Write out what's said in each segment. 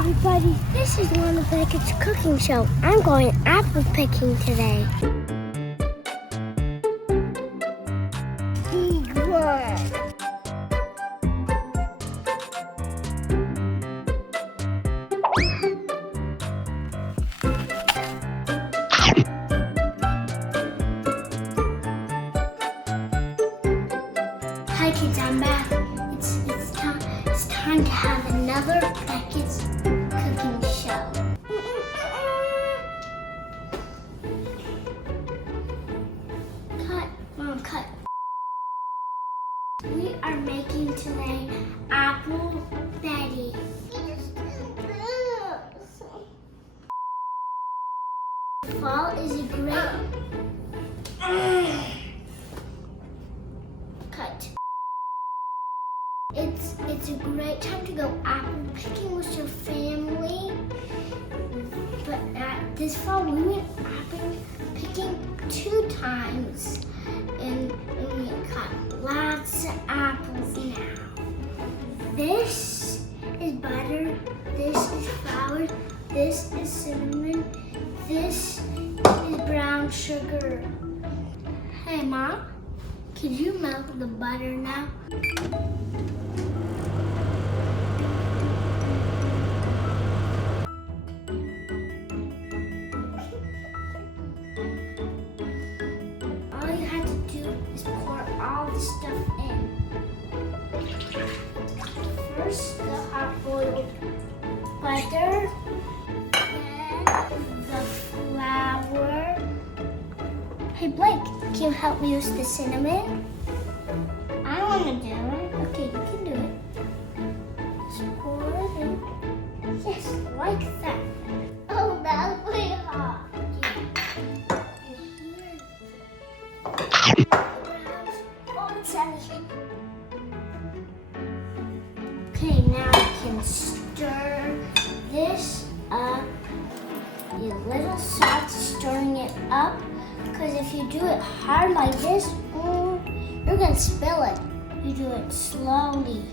everybody, this is one of Beckett's cooking show. I'm going apple picking today. Big one. Hi kids, I'm back. It's time to have another Beckett's cooking show. Cut, Mom, cut. We are making today apple Betty. Fall is a great cut. It's a great time to go apple picking with your family. But this fall we went apple picking 2 times, and we got lots of apples now. This is butter. This is flour. This is cinnamon. This is brown sugar. Hey, Mom, could you melt the butter now? All you have to do is pour all the stuff in. First, the hot-boiled butter, then the flour. Hey, Blake, can you help me use the cinnamon? I want to do it. Okay, you can do it. Just pour it in. Yes, like that. Oh, that's way hot. Okay, now you can stir this up. You little start stirring it up, because if you do it hard like this, you're gonna spill it. You do it slowly.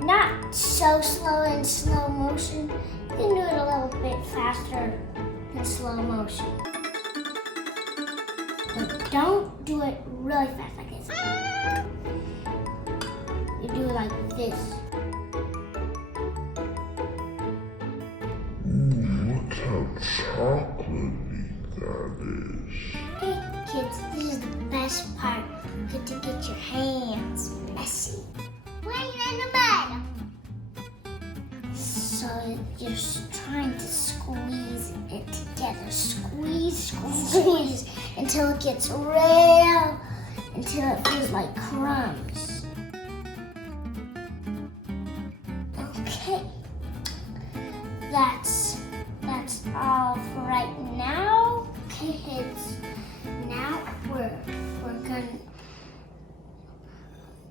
Not so slow in slow motion. You can do it a little bit faster in slow motion. But don't do it really fast like this. You do it like this. Look how chocolatey that is. Hey kids, this is the best part. You get to get your hands messy. Right in the bed. So you're just trying to squeeze it together. Squeeze, squeeze until it gets real, until it feels like crumbs. Okay, that's all for right now. Okay, kids. Now we're gonna.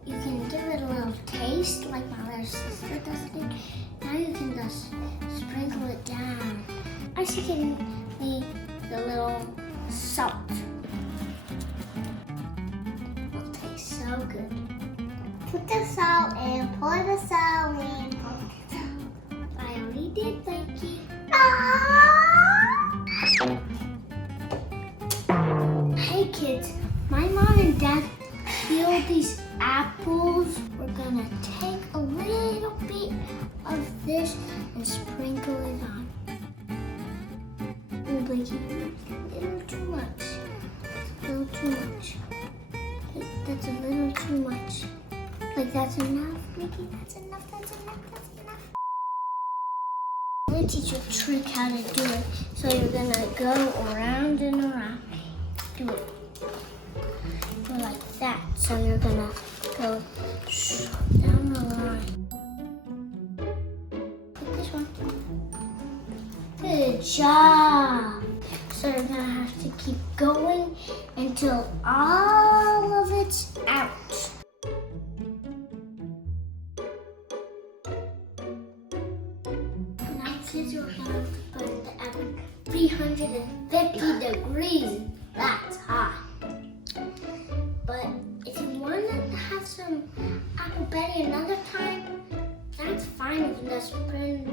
You can give it a little taste, like my little sister does it. Now you can just sprinkle it down. I should give me the little salt. It'll taste so good. Put the salt in, pour the salt in. I already did, thank you. Hey kids, my mom and dad peeled these apples. We're gonna take a little bit of this and sprinkle it on. Oh, Blakey, a little too much. A little too much. That's a little too much. Like that's enough, Blakey? That's enough, that's enough, that's enough. I'm gonna teach you a trick how to do it. So you're gonna go around and around. Do it. Go like that. So you're gonna go down the line. Pick this one. Good job. So you're gonna have to keep going until all of it's out. Now kids, you're gonna have to put the oven 350 degrees. That's hot. But if you want to have some apple Betty another time, that's fine. You can just put it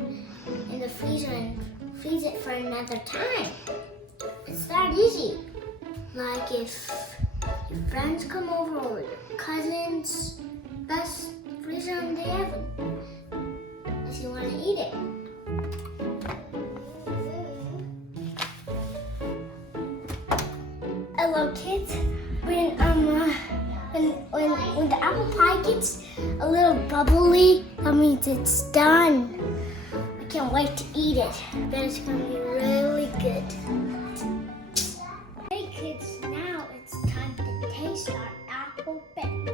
in the freezer and freeze it for another time. It's that easy. Like if your friends come over or your cousins, best freeze it in the oven. Unless you want to eat it. Hello kids. When the apple pie gets a little bubbly, that means it's done. I can't wait to eat it. But it's gonna be really good. Hey kids, now it's time to taste our apple Beckett.